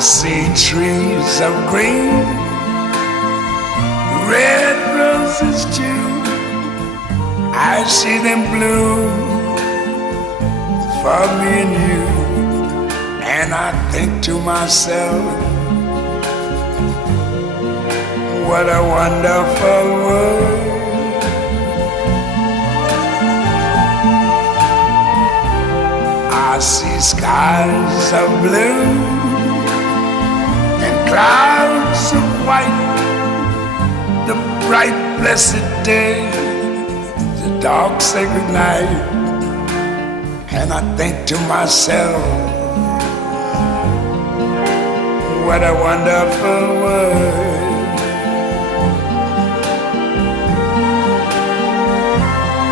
see trees of green, red roses too. I see them bloom for me and you. And I think to myself, what a wonderful world. I see skies of blue and clouds of white, the bright blessed day, the dark sacred night. And I think to myself, what a wonderful world.